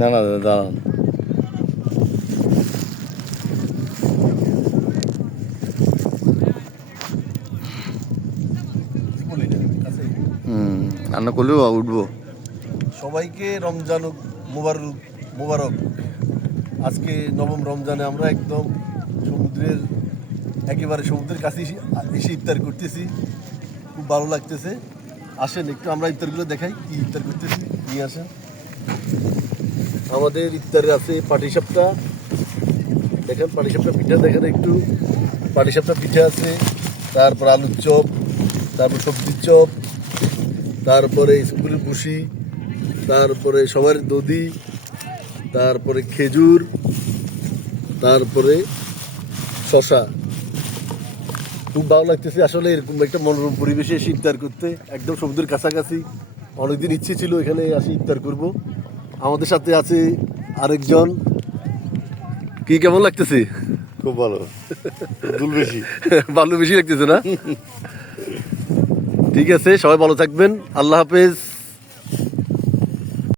না না দাঁড়ান। রান্না করলেও উঠবো। সবাইকে রমজান মোবারক। আজকে নবম রমজানে আমরা একদম সমুদ্রের কাছে এসে ইফতার করতেছি। খুব ভালো লাগতেছে। আসেন একটু আমরা ইফতারগুলো দেখাই, কি ইফতার করতেছি, নিয়ে আসেন। আমাদের ইফতারে আছে পাটিসাপটা, দেখেন পাটিসাপটা পিঠা দেখেন একটু। পাটিসাপটা পিঠা আছে, তারপর আলুর চপ, তারপর সবজির চপ, তারপরে স্কুলের ভুসি, তারপরে সবার দধি, তারপরে খেজুর, তারপরে শশা। খুব ভালো লাগতেছে আসলে এরকম একটা মনোরম পরিবেশে এসে ইফতার করতে, একদম সমুদ্রের কাছাকাছি। অনেকদিন ইচ্ছে ছিল এখানে আসি ইফতার করব। আমাদের সাথে আছে আরেকজন। কি কেমন লাগতেছে? খুব ভালো, দুল বেশি। ভালো বেশি লাগতেছে না? ঠিক আছে, সবাই ভালো থাকবেন। আল্লাহ হাফেজ।